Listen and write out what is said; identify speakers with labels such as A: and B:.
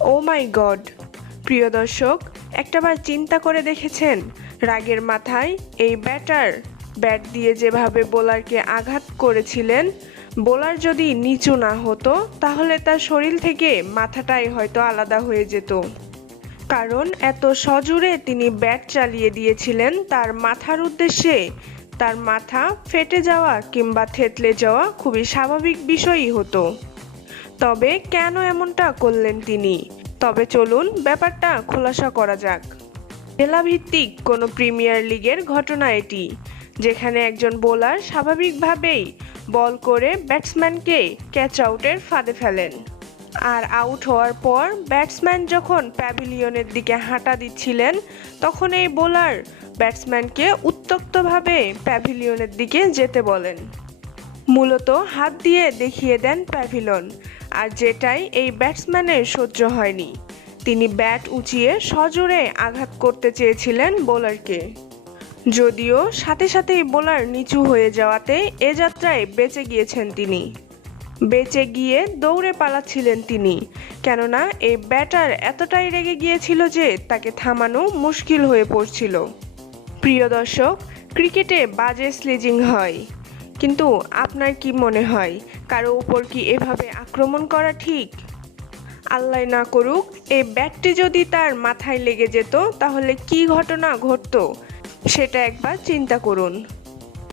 A: ও মাই god প্রিয় দর্শক, একটাবার চিন্তা করে দেখেছেন? রাগের মাথায় এই ব্যাটার। ব্যাট দিয়ে যেভাবে বোলারকে আঘাত করেছিলেন, বোলার যদি নিচু না হতো, তাহলে তার শরীর থেকে মাথাটাই হয়তো আলাদা হয়ে যেত। কারণ এত সজোরে তিনি ব্যাট চালিয়ে দিয়েছিলেন, তার মাথার উদ্দেশ্যে। তার মাথা ফেটে যাওয়া কিংবা থেতলে যাওয়া খুবই স্বাভাবিক বিষয়ই হতো। তবে কেন এমনটা করলেন তিনি? তবে চলুন ব্যাপারটা খোলাসা করা যাক। জেলাভিত্তিক কোনো প্রিমিয়ার লিগের ঘটনা এটি, যেখানে একজন বোলার স্বাভাবিকভাবেই বল করে ব্যাটসম্যানকে ক্যাচ আউটের ফাঁদে ফেলেন। আর আউট হওয়ার পর ব্যাটসম্যান যখন প্যাভিলিয়নের দিকে হাঁটা দিচ্ছিলেন, তখন এই বোলার ব্যাটসম্যানকে উত্তক্তভাবে প্যাভিলিয়নের দিকে যেতে বলেন। মূলত হাত দিয়ে দেখিয়ে দেন প্যাভিলন, আর যেটাই এই ব্যাটসম্যানের সহ্য হয়নি। তিনি ব্যাট উঁচিয়ে সজোরে আঘাত করতে চেয়েছিলেন বোলারকে। যদিও সাথে সাথেই বোলার নিচু হয়ে যাওয়াতে এ যাত্রায় বেঁচে গিয়েছেন তিনি। বেঁচে গিয়ে দৌড়ে পালাচ্ছিলেন তিনি, কেননা এই ব্যাটার এতটাই রেগে গিয়েছিল যে তাকে থামানো মুশকিল হয়ে পড়ছিল। প্রিয় দর্শক, ক্রিকেটে বাজে স্লেজিং হয়। কিন্তু আপনার কি মনে হয়? কারও উপর কি এভাবে আক্রমণ করা ঠিক? আল্লাহ না করুক এই ব্যাটটি যদি তার মাথায় লেগে যেত, তাহলে কি ঘটনা ঘটত? সেটা একবার চিন্তা করুন।